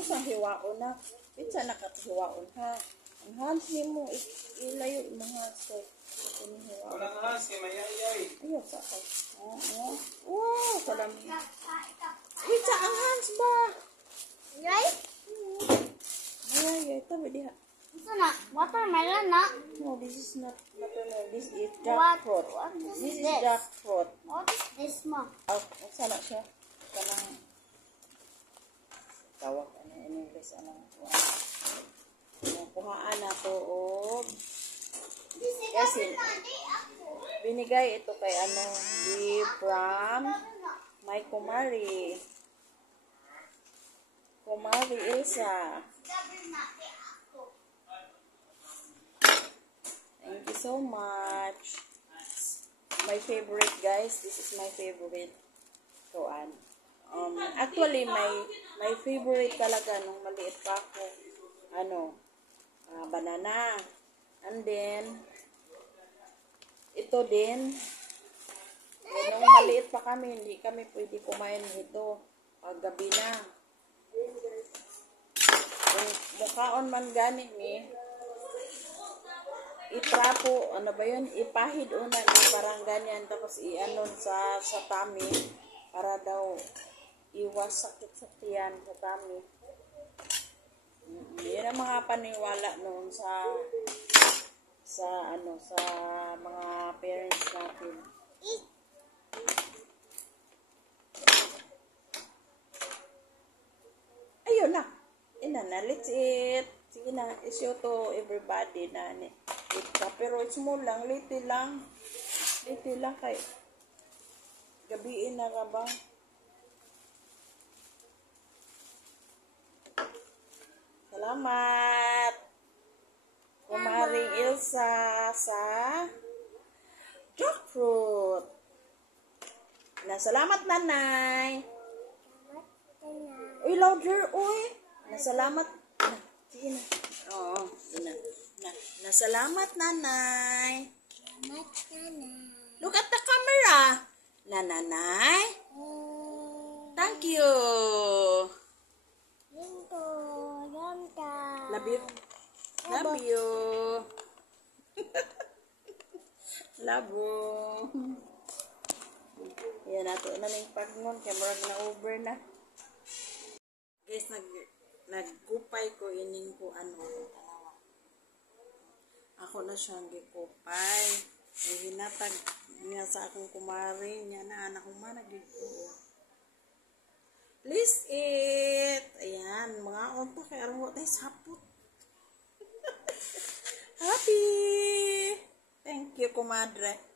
sa hiwaon na. Pizza nakatihiwaon ha. Ang hands ni mo, ilayo yung mga so. Inihiwaon. Walang hands, kay mayayay. Ayaw, sa ako. Wow, salami. Pizza, ang hands ba? Right? Ayay, tabi diha. Ito na, watermelon na. No, this is not watermelon. This is jackfruit. This is jackfruit. What is this, ma? Oh, sana siya. Kanang tawag ano in English anong kuhaan na to og kasi binigay ito kay ano from my kumari Ilsa. Thank you so much. My favorite, guys. This is my favorite. So, actually, my favorite talaga nung maliit pa ako, banana. And then, ito din, nung maliit pa kami, hindi kami pwede kumain nito pag gabi na. Kung mukhaon man gani ni, itrapo, ano ba yun, ipahid una ni parang ganyan, tapos ianon sa tummy, para daw iwas sakit-sakitan sa tummy. Yan ang mga paniwala noon sa mga parents natin. Ayun na. Let's eat. Sige na, i-show to everybody na pero small lang, little lang kay gabiin na ka ba? Salamat Kumaring Ilsa sa jackfruit. Salamat nanay. Uy, louder, uy. Salamat. Sige na. Oo, sige na. Salamat nanay. Salamat, nanay. Look at the camera. Nanay. Thank you. Love you. Love you. Love you. Yan nato na ning pagnon kay murag na over na. Guys, nagkupay ko ining ko tanawa. Ako na siyang gikupay. Hinatag niya sa akong kumari niya na anak ko man nagiko. Please eat. Ayan, mga onto kay aron tay sapot. Happy. Thank you, kumadre.